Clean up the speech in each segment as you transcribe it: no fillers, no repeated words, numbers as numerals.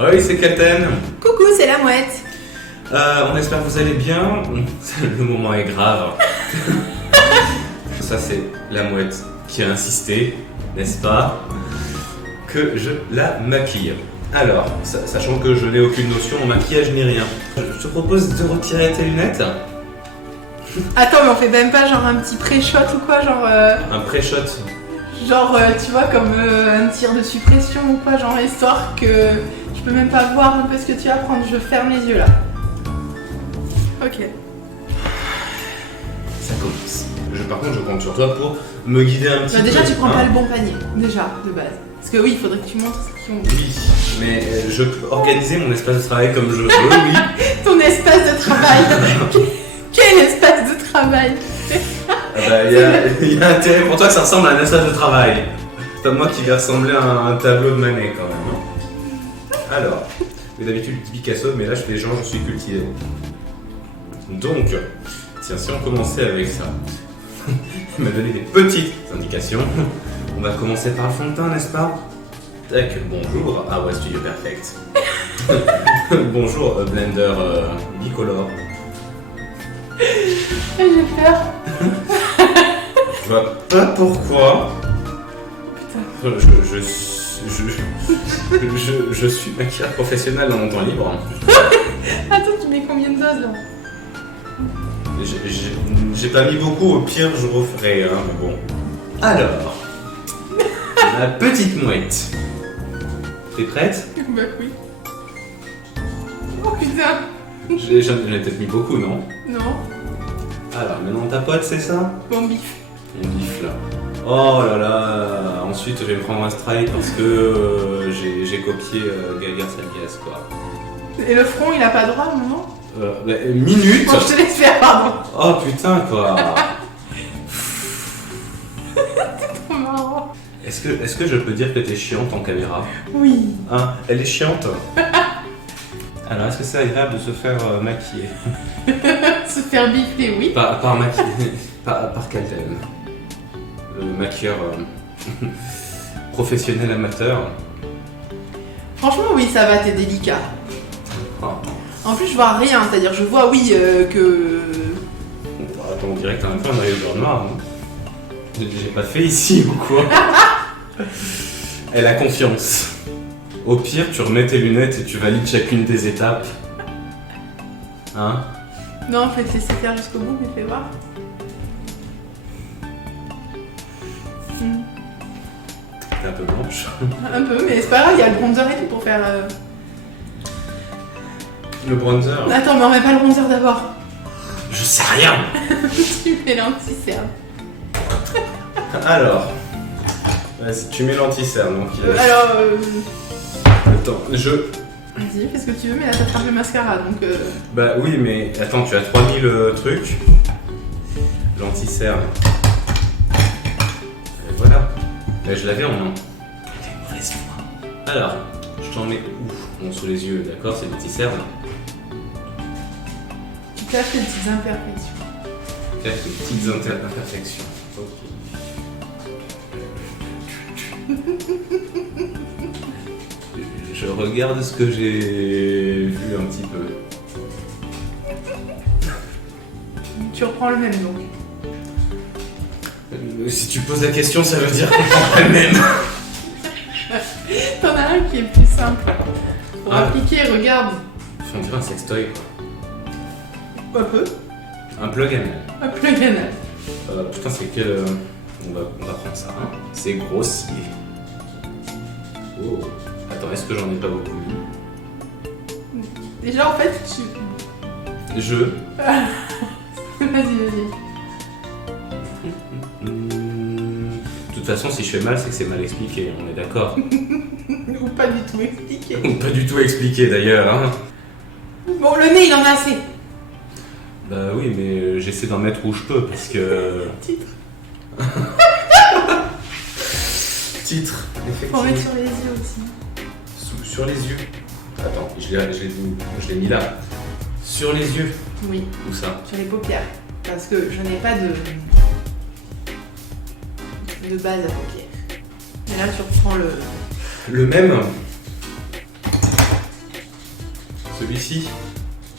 Oui, c'est Katen. Coucou, c'est la mouette. On espère que vous allez bien. Le moment est grave. Ça, c'est la mouette qui a insisté, n'est-ce pas, que je la maquille. Alors, sachant que je n'ai aucune notion en maquillage ni rien, je te propose de retirer tes lunettes. Attends, mais on fait même pas genre un petit pré-shot ou quoi, genre... Un pré-shot. Genre, tu vois, comme un tir de suppression ou quoi, genre histoire que je peux même pas voir un peu ce que tu vas prendre. Je ferme les yeux là. Ok. Ça commence. Par contre, je compte sur toi pour me guider un petit peu. Déjà, tu prends pas le bon panier, déjà, de base. Parce que oui, il faudrait que tu montres ce qu'ils ont. Oui, mais je peux organiser mon espace de travail comme je veux, oui. Ton espace de travail. Quel espace de travail? Il y a intérêt pour toi que ça ressemble à un espace de travail. C'est pas moi qui vais ressembler à un tableau de Manet quand même. Hein. Alors, d'habitude je dis Picasso, mais là je fais genre je suis cultivé. Donc, tiens, si on commençait avec ça, il m'a donné des petites indications. On va commencer par le fond de teint, n'est-ce pas? Tac, bonjour, Awa Studio Perfect. Bonjour, Blender bicolore. J'ai peur. Je vois pas pourquoi. Putain. Je suis maquilleur professionnel dans mon temps libre. Attends, tu mets combien de doses là? J'ai pas mis beaucoup, au pire je referai, hein, mais bon. Alors, ma petite mouette. T'es prête? Bah oui. Oh putain. J'en ai peut-être mis beaucoup, non? Non. Alors, maintenant ta pote, c'est ça? Bon bif. On bifle là. Oh là là. Ensuite, je vais me prendre un strike parce que j'ai copié Gaga Salgas, quoi. Et le front, il a pas droit, non? Minute. Bon, je te laisse faire, pardon. Oh putain, quoi. C'est trop marrant. Est-ce que je peux dire que t'es chiante en caméra? Oui. Hein, elle est chiante. Alors, est-ce que c'est agréable de se faire maquiller? Se faire bifler, oui. Par Katen. Maquilleur professionnel amateur. Franchement, oui, ça va, t'es délicat. Oh. En plus, je vois rien, c'est-à-dire, je vois, oui, que... Attends, on dirait que t'as un peu un œil au beurre noir, non? J'ai pas fait ici ou quoi? Elle a confiance. Au pire, tu remets tes lunettes et tu valides chacune des étapes. Hein? Non, faut te laisser faire jusqu'au bout, mais fais voir. T'es un peu blanche. Un peu, mais c'est pas grave, il y a le bronzer et tout pour faire... Le bronzer? Attends, mais on met pas le bronzer d'abord. Je sais rien! Tu mets l'anti-cerne. Alors, vas-y, tu mets l'anti-cerne. Donc, Attends, Vas-y, fais ce que tu veux, mais là t'attrapes le mascara, donc... Bah oui, mais attends, tu as 3000 trucs. L'anti-cerne. Et voilà. Là, je l'avais en main. T'es une mauvaise foi. Alors, je t'en mets où? Bon, sous les yeux, d'accord, c'est l'anti-cerne. Tu caches les petites imperfections. Cache les petites imperfections. Ok. Je regarde ce que j'ai vu un petit peu. Tu reprends le même, donc. Si tu poses la question, ça veut dire qu'on prend pas le même. T'en as un qui est plus simple. Pour appliquer, regarde. On dirait un sextoy, quoi. Un peu. Un plug anal. Un plug anal. Putain, c'est quel... On va prendre ça, hein. C'est grossier. Oh. Attends, est-ce que j'en ai pas beaucoup mis? Déjà, en fait, Je... Vas-y. De toute façon, si je fais mal, c'est que c'est mal expliqué, on est d'accord. Ou pas du tout expliqué. Ou pas du tout expliqué, d'ailleurs, hein. Bon, le nez, il en a assez. Bah oui, mais j'essaie d'en mettre où je peux, parce que... Titre. Titre, Faut effectivement. mettre sur les yeux aussi. Sur les yeux. Attends, je l'ai mis là. Sur les yeux. Oui, Où ça? sur les paupières. Parce que je n'ai pas de base à paupières. Et là, tu reprends le... Le même. Celui-ci.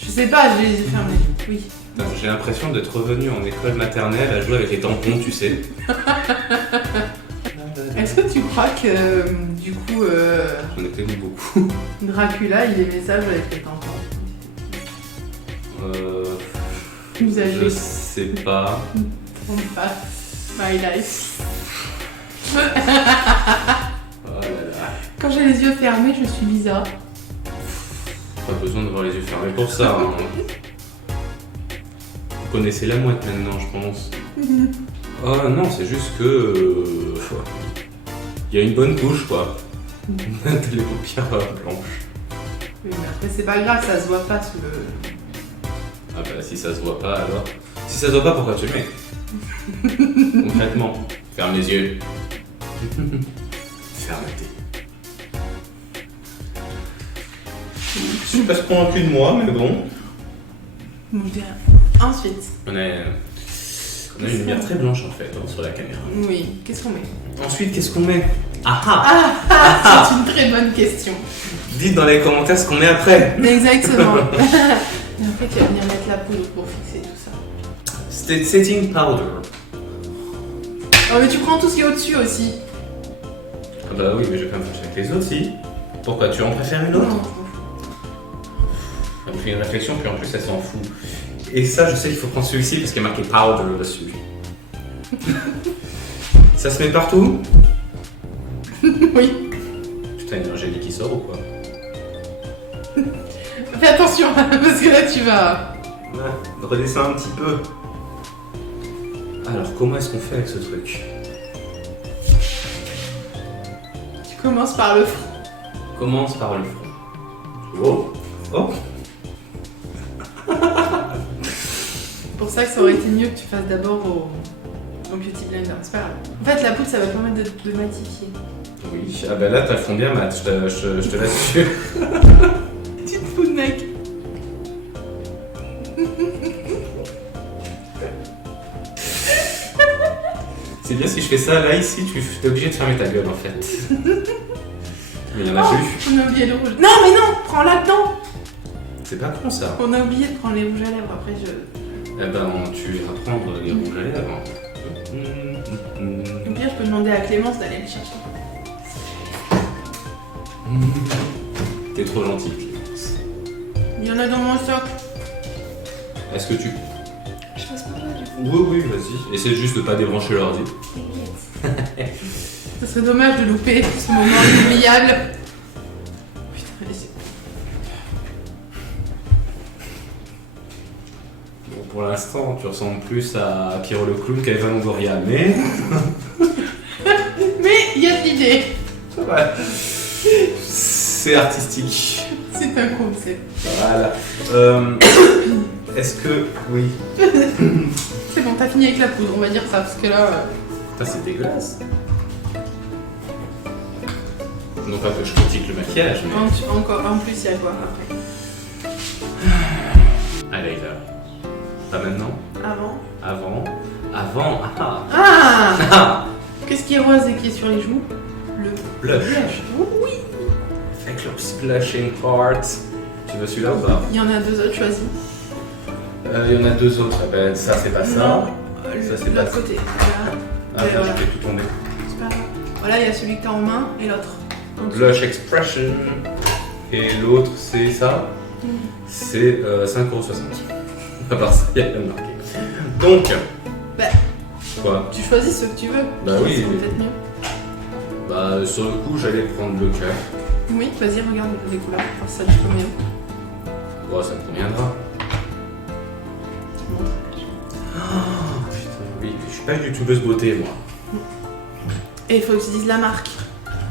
Je sais pas, j'ai les yeux fermés. Oui. Putain, j'ai l'impression d'être revenu en école maternelle à jouer avec les tampons, tu sais. Est-ce que tu crois que du coup J'en ai connu beaucoup. Dracula il aimait ça jouer avec les tampons? Je sais pas. Trompe pas. My life. Oh là là. Quand j'ai les yeux fermés, je suis bizarre. Pas besoin d'avoir les yeux fermés pour ça. Hein. Vous connaissez la mouette maintenant, je pense. Oh non, c'est juste que. Il y a une bonne couche, quoi. Les paupières blanches. Oui, mais après, c'est pas grave, ça se voit pas sous le. Ah bah si ça se voit pas alors. Si ça se voit pas, pourquoi tu le mets? Concrètement, ferme les yeux. Fermeté. Je suis pas convaincu de moi, mais bon. Bon, je dirais. Ensuite. On a une lumière très blanche en fait hein, sur la caméra. Oui, qu'est-ce qu'on met? Ensuite, qu'est-ce qu'on met? Ah ah. C'est une très bonne question. Dites dans les commentaires ce qu'on met après. Exactement. Et après, tu vas venir mettre la poudre pour fixer tout ça. Setting powder. Oh, mais tu prends tout ce qui est au-dessus aussi. Ah bah oui, mais je vais quand même faire avec les autres si. Pourquoi tu en préfères une autre? Non. Elle me fait une réflexion, puis en plus elle s'en fout. Et ça, je sais qu'il faut prendre celui-ci parce qu'il y a marqué powder dessus. Ça se met partout? Oui. Putain, il y a un génie qui sort ou quoi? Fais attention, parce que là tu vas. Ouais, redescends un petit peu. Alors, comment est-ce qu'on fait avec ce truc? Tu commences par le front. Commence par le front. Oh! Oh! Pour ça que ça aurait été mieux que tu fasses d'abord au Beauty Blender, c'est pas grave. En fait, la poudre ça va permettre de matifier. Oui, ah bah là t'as le fond bien mat, je te l'assure. Tu te fous de mec. C'est bien si je fais ça là ici, tu es obligé de fermer ta gueule en fait. Mais il y en a Oh, plus. on a oublié le rouge. Non mais non, prends là-dedans. C'est pas con ça. On a oublié de prendre les rouges à lèvres, après je. Eh ben tu iras prendre les rouges à lèvres. Au pire, je peux demander à Clémence d'aller les chercher. T'es trop gentil, Clémence. Il y en a dans mon stock. Est-ce que tu... Je passe par là du coup. Oui, oui, vas-y. Essaie juste de pas débrancher l'ordi. Ça serait dommage de louper ce moment inoubliable. Putain, mais c'est... Bon, pour l'instant, tu ressembles plus à Pierrot le clown qu'à Eva Longoria, mais... Mais il y a de l'idée. Ouais. C'est artistique. C'est un concept. Voilà. Est-ce que... Oui. C'est bon, t'as fini avec la poudre, on va dire ça, parce que là... Putain, c'est dégueulasse. Non pas que je critique le maquillage, mais... Encore, en plus, il y a quoi après? Allez, là. Pas maintenant. Avant. Avant. Ah. Ah Ah. Qu'est-ce qui est rose et qui est sur les joues? Le Blush. blush. Oui. Avec le splashing part. Tu veux celui-là ou pas? Il y en a deux autres, choisis. Il y en a deux autres. Eh ben, ça, c'est pas ça. Non, Ça, c'est l'autre pas- côté. Voilà. Ah, Et attends, voilà. je vais tout tomber. C'est pas grave. Voilà, il y a celui que t'as en main et l'autre. En dessous. Blush Expression. Et l'autre, c'est ça. Mm. C'est 5,60€. À part ça, il n'y a rien de marqué. Donc. Bah. Quoi? Tu choisis ce que tu veux. Bah oui. C'est peut-être mieux. Bah, sur le coup, j'allais prendre le cœur. Oui, vas-y, regarde les couleurs. voir si ça te convient. Oh, ça me conviendra. Montre. Oh, putain, oui, je suis pas une youtubeuse beauté, moi. Et il faut que tu dises la marque.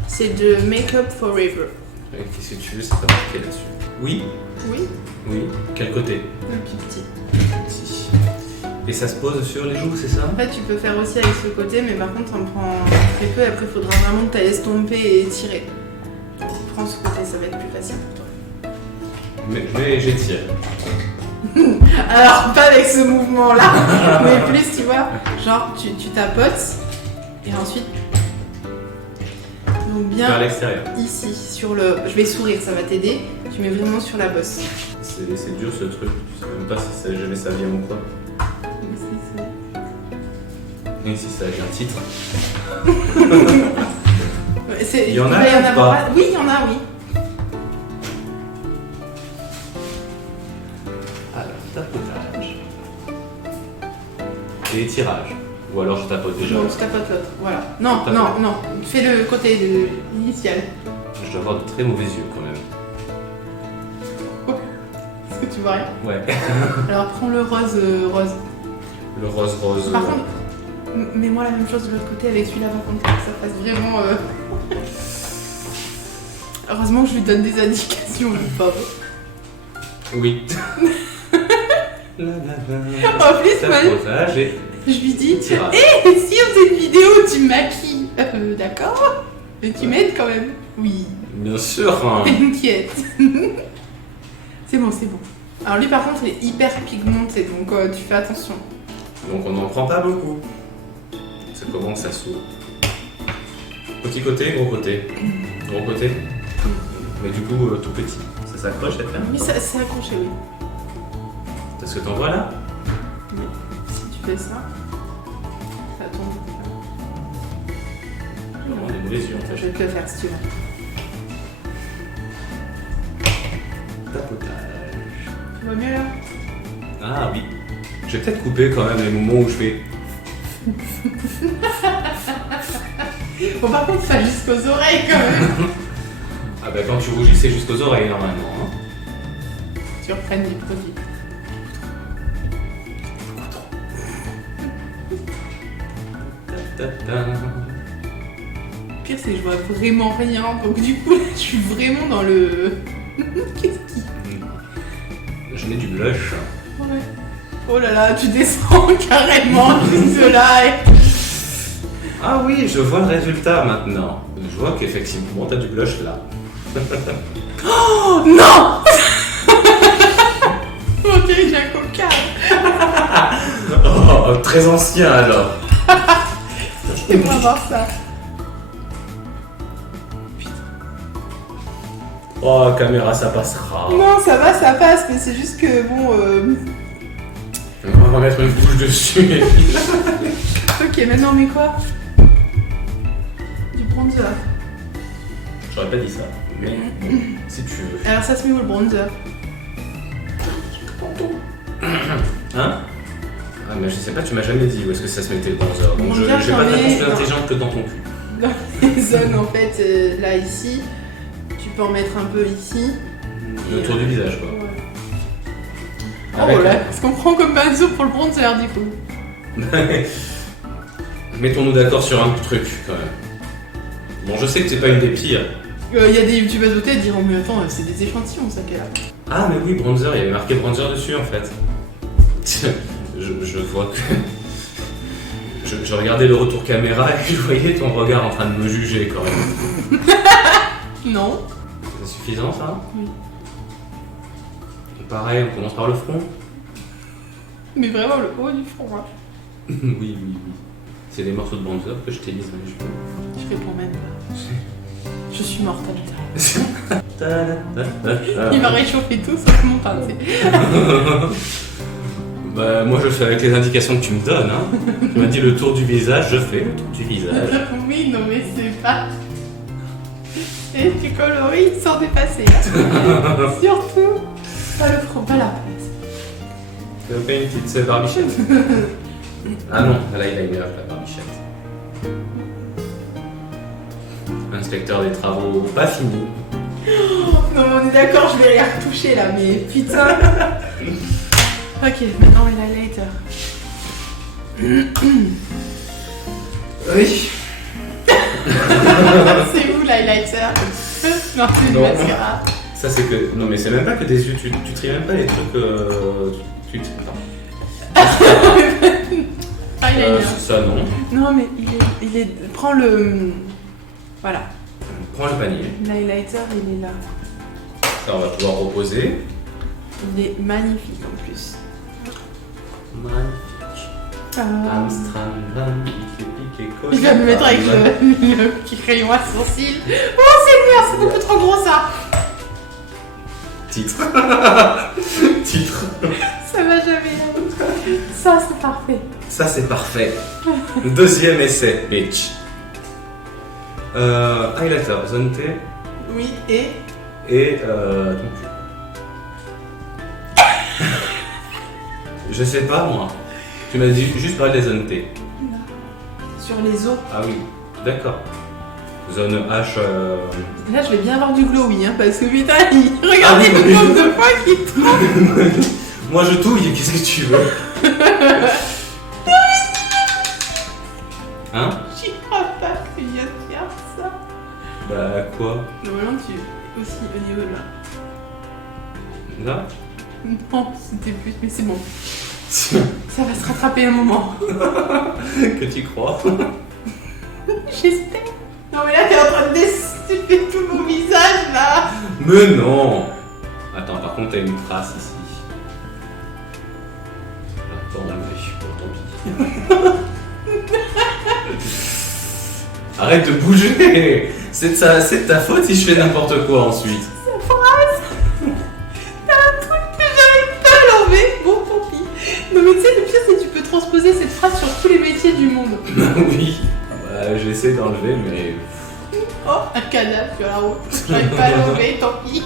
C'est de Make Up Forever. Qu'est-ce que tu veux, c'est pas marqué là-dessus. Oui. Oui, Oui. Quel côté? le plus petit. Ici. Et ça se pose sur les joues, c'est ça? En fait, tu peux faire aussi avec ce côté, mais par contre, on prend très peu. Après, il faudra vraiment que tu ailles estomper et étirer. Prends ce côté, ça va être plus facile pour toi. Mais j'étire. Alors, pas avec ce mouvement-là, mais plus, tu vois, genre, tu tapotes, et ensuite... Donc bien vers l'extérieur. ici, sur le... Je vais sourire, ça va t'aider. Tu mets vraiment sur la bosse. C'est dur ce truc, je sais même pas si ça, jamais ça vient ou quoi. Et si ça vient titre. Il y en a va y en ou avoir pas? Oui, il y en a, oui. Alors, tapotage. Et tirage. Ou alors je tapote déjà. Non, tu tapotes l'autre. Voilà. Non, Tapote. non, non. Fais le côté initial. Je dois avoir de très mauvais yeux quand même. Est-ce que tu vois rien? Ouais. Alors prends le rose. Le rose. Par contre, mets-moi la même chose de l'autre côté avec celui-là par contre, que ça fasse vraiment. Heureusement que je lui donne des indications, le pauvre. Oui. En plus, moi, Tapotage et je lui dis tirage. si on faisait une vidéo où tu me maquilles, d'accord? Mais tu m'aides quand même. Oui. Bien sûr. Hein. T'inquiète. C'est bon, c'est bon. Alors lui par contre il est hyper pigmenté donc tu fais attention. Donc on n'en prend pas beaucoup. Ça commence à s'ouvrir. Petit côté, gros côté. Gros côté. Mais du coup tout petit. Ça s'accroche cette ferme. Oui, ça c'est accroché, oui. Parce que t'en vois là? Oui. Si tu fais ça, ça tombe. J'ai vraiment des mauvais yeux en Je fait. vais te le faire si tu veux. Tapotage. Tu vois mieux là? Ah oui. Je vais peut-être couper quand même les moments où je fais. Bon par contre ça jusqu'aux oreilles quand même. Ah bah quand tu rougis c'est jusqu'aux oreilles normalement. Hein. Tu reprennes du produit. Le pire c'est que je vois vraiment rien donc du coup là je suis vraiment dans le... Qu'est-ce qui... Je mets du blush. Ouais. Oh là là, tu descends carrément juste là et... Ah oui, je vois le résultat maintenant. Je vois qu'effectivement t'as du blush là. Oh non. Ok, j'ai un coca. Oh, très ancien alors. J'aimerais voir ça. Oh, caméra, ça passera. Non, ça va, ça passe, mais c'est juste que bon... On va mettre une couche dessus. Et puis... Ok, maintenant on met quoi? Du bronzer. J'aurais pas dit ça, mais bon, si tu veux. Alors ça se met où le bronzer? Hein? Ah, mais je sais pas, tu m'as jamais dit où est-ce que ça se mettait le bronzer. Donc je Bronzer, j'ai pas de j'en ai réponse plus dans- intelligente que dans ton cul. Dans les zones en fait, là ici. Tu peux en mettre un peu ici. Autour du visage quoi. Ouais. Avec Oh là, ce qu'on prend comme pinceau pour le bronzer du coup. Mettons-nous d'accord sur un truc quand même. Bon, je sais que c'est pas une des pires. Il y a des youtubeuses au tête qui diront mais attends, c'est des échantillons ça qu'elle a. Ah, mais oui, bronzer, il y avait marqué bronzer dessus en fait. je vois que. Je regardais le retour caméra et je voyais ton regard en train de me juger quand même. Non. C'est suffisant ça? Oui. Et pareil, on commence par le front? Mais vraiment le haut du front. Hein. Oui, oui, oui. C'est des morceaux de bronzer que je t'ai mis dans les cheveux. Je réponds même pas. Je suis morte à l'intérieur. Il m'a réchauffé tout sauf mon teint, tu sais. Bah, moi je fais avec les indications que tu me donnes. Hein. Tu m'as dit le tour du visage, je fais le tour du visage. Oui, non mais c'est pas... Et tu coloris sans dépasser. Hein. Surtout, pas le front, pas la place. Tu veux pas une petite barbichette? Ah non, là il a une la barbichette. Inspecteur des travaux, pas fini. Non, on est d'accord, je vais rien retoucher là, mais putain. Ok, maintenant le highlighter. Oui. C'est où l'highlighter? Non, c'est du Non. mascara. Ça c'est que... Non mais c'est même pas que des yeux, tu tries même pas les trucs... Tu... Eyeliner. ça non. Non, mais il est... Prends le... Voilà. Prends le panier. L'highlighter, il est là. Ça on va pouvoir reposer. Il est magnifique en plus. Magnifique. Ah. Amsterdam, magnifique. qui est Je vais me mettre avec le petit crayon à sourcil. Oh, Seigneur, c'est beaucoup trop gros ça. Titre. Titre. Ça va jamais. Ça, c'est parfait. Ça, c'est parfait. Deuxième essai, bitch. Highlighter, zone T. Oui, et Ton cul. Je sais pas, moi. Tu m'as dit juste parler des zones T. sur les os. Ah oui, d'accord. Zone H. Là, je vais bien avoir du glowy, hein, parce que putain, regardez oui, le nombre de fois qu'il tremble. Moi, je touille, qu'est-ce que tu veux? Hein? J'y crois pas que tu viens de faire ça. Bah, quoi? Normalement, tu aussi au niveau de là. Là? Non, c'était plus, mais c'est bon. Ça va se rattraper un moment. Que tu crois? J'espère. Non, mais là, t'es en train de décider tout mon visage, là. Mais non! Attends, par contre, t'as une trace ici. Attends, tant pis. Arrête de bouger! C'est de ta faute si je fais n'importe quoi ensuite. Cette phrase. T'as un truc que j'arrive pas à l'enlever. Bon, tant pis. Non, mais tu sais, le pire, c'est que tu peux transposer cette phrase sur tous les métiers du monde. Oui, bah, j'essaie d'enlever, mais. Oh, un cadavre sur la route. J'arrive pas à l'enlever, tant pis.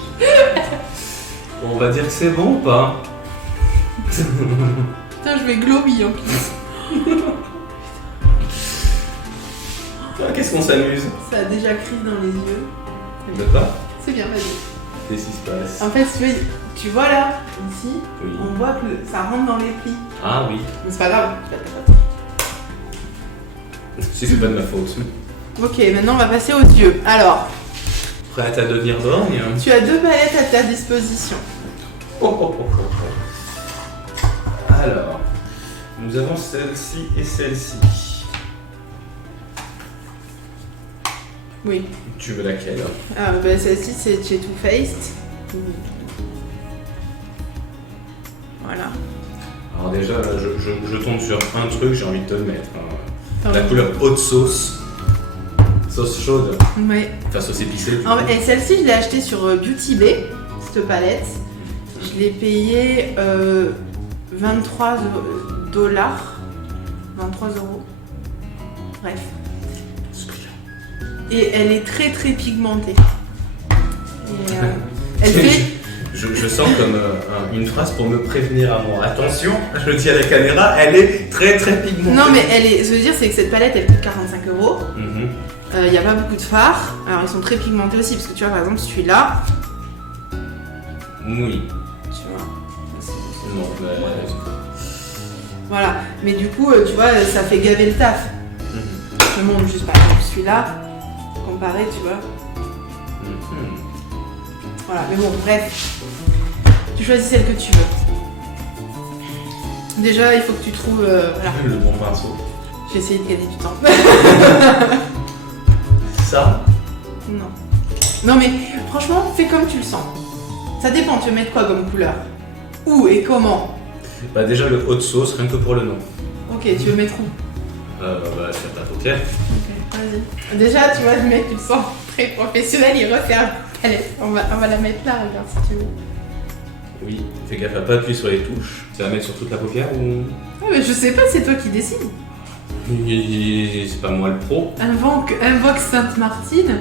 On va dire que c'est bon ou pas? Putain, je vais glowy en plus. Qu'est-ce qu'on s'amuse? Ça a déjà crise dans les yeux. De quoi? C'est bien, vas-y. Qu'est-ce qui se passe? En fait, tu vois là, ici, Oui. on voit que ça rentre dans les plis. Ah oui. Mais c'est pas grave, c'est pas de ta faute. Si c'est pas de ma faute. Ok, maintenant on va passer aux yeux. Alors, Prête à devenir borgne? tu as 2 palettes à ta disposition. Alors, nous avons celle-ci et celle-ci. Oui. Tu veux laquelle? Ah, bah, celle-ci c'est chez Too Faced. Voilà. Alors déjà, là, je tombe sur un truc, j'ai envie de te le mettre. Hein. La Pardon. couleur haute sauce. Sauce chaude. Ouais. Enfin, sauce épicée. du Ah, coup. et celle-ci, je l'ai achetée sur Beauty Bay, cette palette. Je l'ai payée 23 dollars. 23 euros. Bref. Et elle est très très pigmentée. Et, elle fait. Je sens comme une phrase pour me prévenir à moi. Attention, je le dis à la caméra, elle est très très pigmentée. Non, mais elle est. Ce que je veux dire, c'est que cette palette elle coûte 45 euros. Mhm. Il n'y a pas beaucoup de fards. Alors ils sont très pigmentés aussi, parce que tu vois, par exemple, celui-là. Oui. Tu vois. Non, mais. Voilà. Mais du coup, tu vois, ça fait gaver le taf. Mhm. Je te montre juste par exemple celui-là. Comparé, tu vois. Mhm. Voilà, mais bon, bref. Tu choisis celle que tu veux. Déjà, il faut que tu trouves. Voilà. Le bon pinceau. J'ai essayé de gagner du temps. Ça? Non. Non, mais franchement, fais comme tu le sens. Ça dépend, tu veux mettre quoi comme couleur? Où et comment? Bah déjà le haute sauce, rien que pour le nom. Ok, tu veux mettre où? Bah sur ta paupière. Ok, vas-y. Déjà, tu vois, le mec, tu le sens très professionnel, il refait un palette. On va la mettre là, regarde, si tu veux. Oui, fais gaffe à pas appuyer sur les touches. Tu vas la mettre sur toute la paupière ou... Ah, mais je sais pas, c'est toi qui décides. C'est pas moi le pro. Invoque Sainte Martine.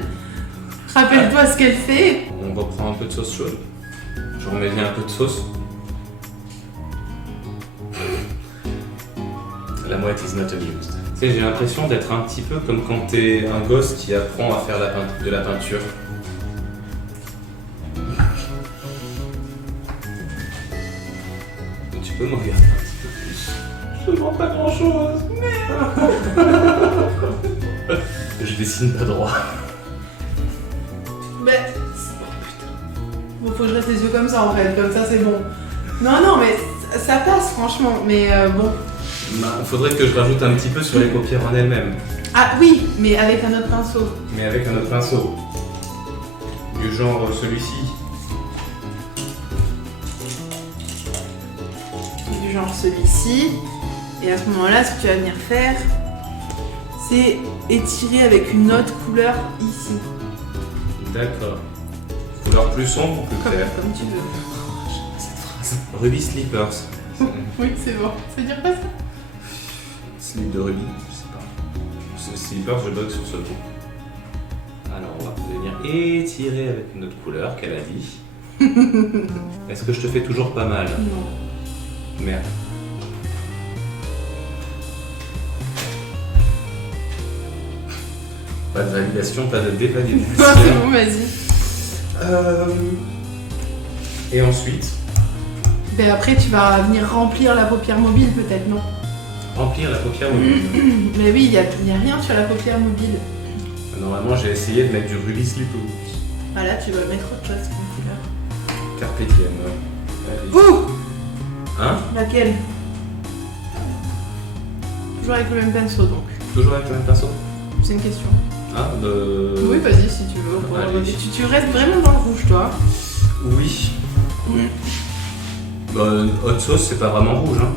Rappelle-toi ce qu'elle fait. On reprend un peu de sauce chaude. Je remets bien un peu de sauce. La mouette is not amused. Tu sais, j'ai l'impression d'être un petit peu comme quand t'es un gosse qui apprend à faire de la peinture. Tu peux me regarder un petit peu plus. Je te demande pas grand chose. Je dessine pas droit. Mais. Bon, faut que je reste les yeux comme ça en fait, comme ça c'est bon. Non, mais ça passe franchement, mais bon. Il faudrait que je rajoute un petit peu sur les paupières en elles-mêmes. Ah oui, mais avec un autre pinceau. Mais avec un autre pinceau. Du genre celui-ci. Du genre celui-ci. Et à ce moment-là, ce que tu vas venir faire, c'est étiré avec une autre couleur ici. D'accord. Couleur plus sombre ou plus claire? Comme tu veux. Cette phrase. Ruby Slippers. Oui, c'est bon. Ça veut dire quoi ça? Slip de Ruby, je sais pas. Ce Slippers, je bug sur ce mot. Alors, on va venir étirer avec une autre couleur qu'elle a dit. Est-ce que je te fais toujours pas mal? Non. Merde. Pas de validation, pas de dévalidation. Non, c'est bon, vas-y. Et ensuite, Ben après, tu vas venir remplir la paupière mobile, peut-être, non? remplir la paupière mobile. Mais oui, il y a rien sur la paupière mobile. Normalement, j'ai essayé de mettre du Ruby Slipper. Ah là, tu vas mettre autre chose comme couleur. Carpe diem. Allez. Ouh! Hein? Laquelle? Toujours avec le même pinceau, donc. Toujours avec le même pinceau? C'est une question. Ah, Oui, vas-y, si tu veux. Allez. Tu restes vraiment dans le rouge, toi. Oui. Hot sauce, c'est pas vraiment rouge, hein.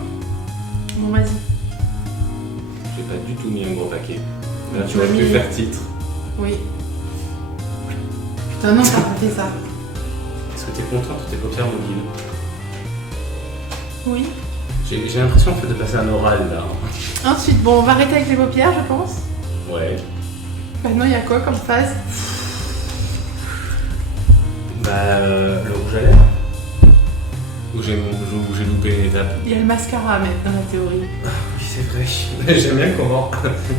Bon, vas-y. J'ai pas du tout mis un gros paquet. Là, tu Tu aurais m'as pu mis- faire titre. Oui. Putain, non, t'as pas fait ça. Est-ce que t'es content de tes paupières mobiles? Oui. J'ai l'impression en fait de passer un oral là. Ensuite, bon, on va arrêter avec les paupières, je pense. Ouais. Maintenant, il y a quoi comme phase? Le rouge à lèvres. Où j'ai loupé une étape. Il y a le mascara à mettre dans la théorie. Oui, c'est vrai. J'aime bien comment.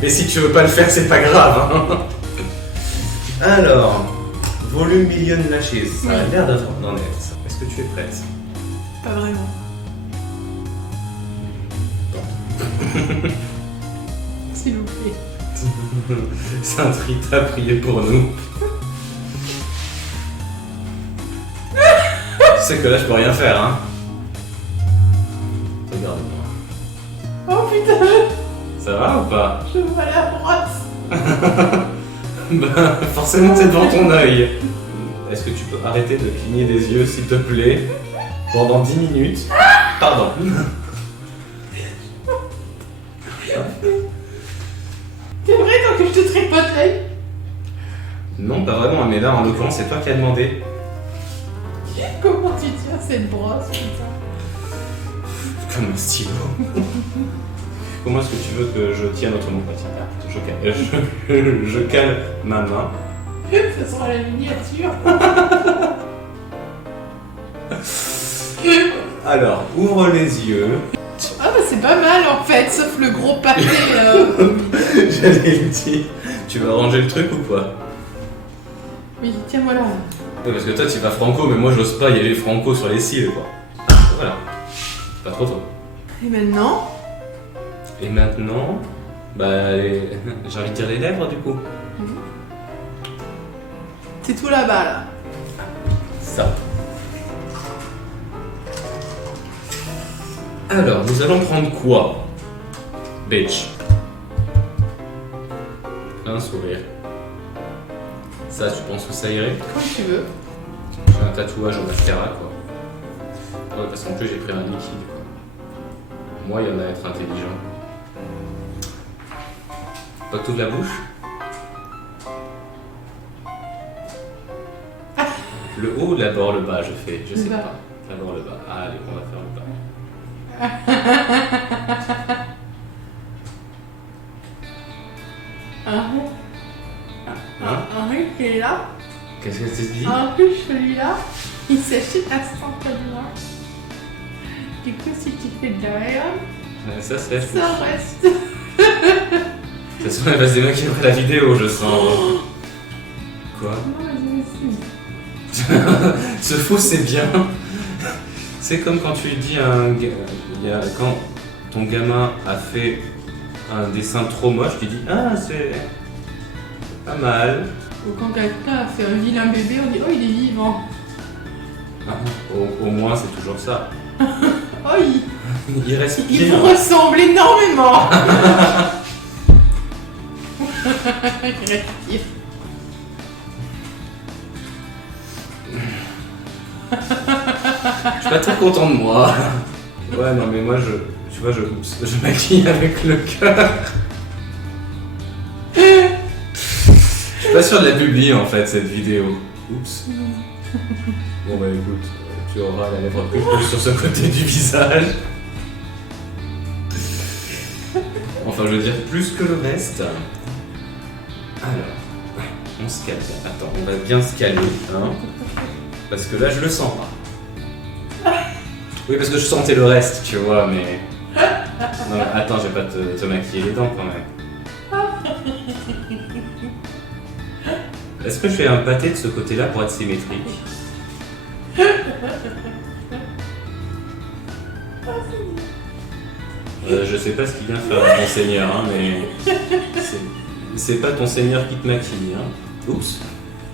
Mais si tu veux pas le faire, c'est pas grave. Hein. Alors, volume million lashes. Ça a Oui. l'air d'en être. Est-ce que tu es prête? Pas vraiment. S'il vous plaît. Saint-Rita, priez pour nous. Tu sais que là, je peux rien faire, hein. Regarde-moi. Oh putain, Ça va ou pas? je vois la brosse. Ben, forcément, c'est devant ton œil. Est-ce que tu peux arrêter de cligner des yeux, s'il te plaît, pendant 10 minutes? Pardon. C'est vrai, toi, que je te tripote l'œil? Non, pas vraiment, mais là, en l'occurrence, c'est toi qui as demandé. Comment tu tiens cette brosse, putain? Comme un stylo. Comment est-ce que tu veux que je tienne autrement? Je cale ma main. Ça sera la miniature. Alors, ouvre les yeux. Ah bah c'est pas mal en fait, sauf le gros pâté. J'allais le dire. Tu vas ranger le truc ou pas? Oui, tiens-moi là. Ouais, parce que toi, tu vas franco, mais moi, j'ose pas y aller franco sur les cils, quoi. Voilà. Pas trop tôt. Et maintenant? Et maintenant, j'ai envie de dire les lèvres, du coup. C'est tout là-bas là. Ça. Alors, nous allons prendre quoi? Bitch. Un sourire. Ça, tu penses que ça irait? Comme tu veux. J'ai un tatouage au mascara, quoi. Ouais, parce qu'en plus, j'ai pris un liquide, quoi. Moi, il y en a à être intelligent. Pas que t'ouvres la bouche? Le haut ou d'abord le bas, je fais? Je sais Le bas. pas. D'abord le bas. Ah, allez, on va faire le bas. Hein? Henri qui est là. Qu'est-ce que tu te dis? En plus celui-là, il s'achète instantanément. Du coup si tu fais de derrière, Ça se reste. ça reste. De toute façon, elle va se démaquiller après la vidéo, je sens. Quoi? Non, vas-y. Se fou, c'est bien. C'est comme quand tu dis quand ton gamin a fait un dessin trop moche, tu dis ah c'est pas mal. Ou quand quelqu'un a fait un vilain bébé, on dit oh il est vivant. Ah, au moins c'est toujours ça. Oh Il respire. il vous ressemble énormément. Il respire. Je suis pas très content de moi. Ouais non mais moi tu vois je maquille avec le cœur. pas sûr de la publier en fait cette vidéo. Oups. Bon bah écoute, tu auras la lèvre plus sur ce côté du visage. Enfin je veux dire plus que le reste. Alors, on se calme. Attends, on va bien se calmer, hein. Parce que là je le sens pas. Oui parce que je sentais le reste, tu vois, mais... Non, mais attends, je vais pas te maquiller les dents quand même. Est-ce que je fais un pâté de ce côté-là pour être symétrique? Je sais pas ce qu'il vient faire ton seigneur, hein, mais c'est pas ton seigneur qui te maquille. Hein. Oups.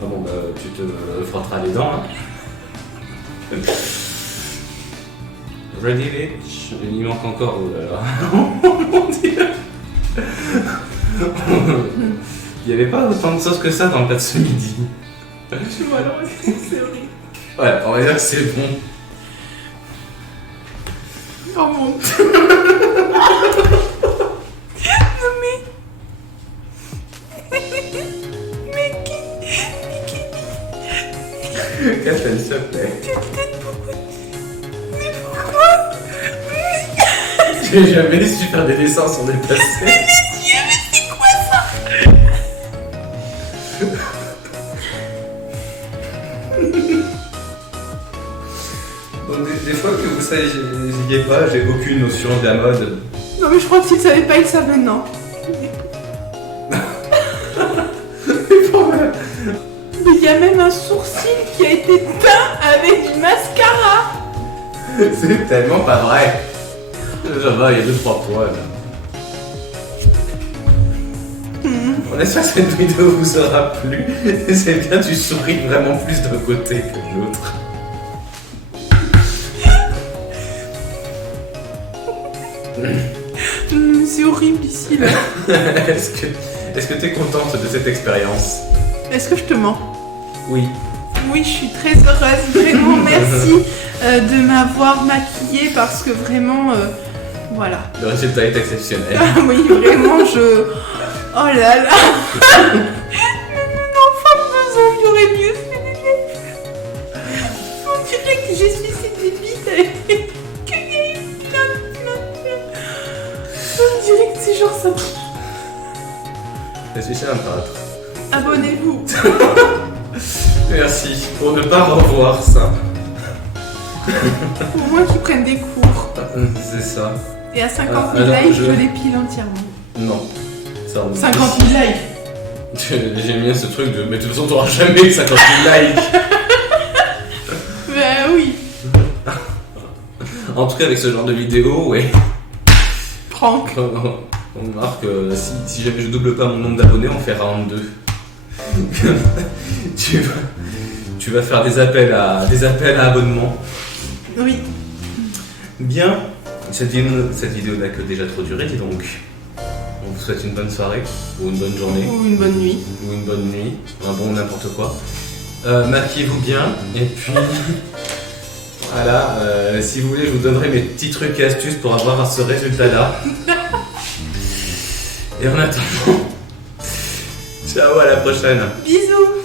Ah bon, bah tu te frotteras les dents. Hein. Ready, bitch. Il manque encore. Oh là là. Oh mon dieu. Il n'y avait pas autant de sauce que ça dans le plat de ce midi. Je vois alors, c'est horrible. Ouais, on va dire que c'est bon. Oh mon dieu. Non mais... Mais qui... Catherine, s'il te plaît. Mais pourquoi? J'ai jamais su faire des dessins sans déplacer. Mais c'est quoi ça? Donc des fois que vous saviez pas, j'ai aucune notion de la mode. Non mais je crois que s'ils savaient pas, ils savent maintenant. Mais il y a même un sourcil qui a été peint avec du mascara. C'est tellement pas vrai. Ça va, il y a 2-3 poils. On espère que cette vidéo vous aura plu. C'est bien, tu souris vraiment plus d'un côté que de l'autre. C'est horrible ici là. Est-ce que tu es contente de cette expérience? Est-ce que je te mens? Oui. Oui, je suis très heureuse. Vraiment, merci de m'avoir maquillée parce que vraiment, voilà. Le résultat est exceptionnel. Ah oui, vraiment, je... Oh là là. Mon enfant besoin, il aurait mieux fait. On dirait que j'ai sucé des bites avec... On dirait que c'est genre ça. Je suis chez un peintre. Abonnez-vous. Merci pour ne pas revoir ça. Pour moi qui prennent des cours. C'est ça. Et à 50 000 likes, je l'épile entièrement. Non. Ça, 50 000 likes. J'aime bien ce truc de... Mais de toute façon, t'auras jamais 50 000 likes. Bah oui. En tout cas, avec ce genre de vidéo, ouais. Prank. On marque, si jamais je double pas mon nombre d'abonnés, on fait round 2. tu vas faire des appels à abonnement. Oui. Bien. Cette vidéo n'a que déjà trop duré, dis donc. On vous souhaite une bonne soirée, ou une bonne journée, Ou une bonne nuit. ou une bonne nuit, un bon n'importe quoi. Maquillez-vous bien, et puis... Voilà, si vous voulez, je vous donnerai mes petits trucs et astuces pour avoir ce résultat-là. Et en attendant, ciao, à la prochaine. Bisous.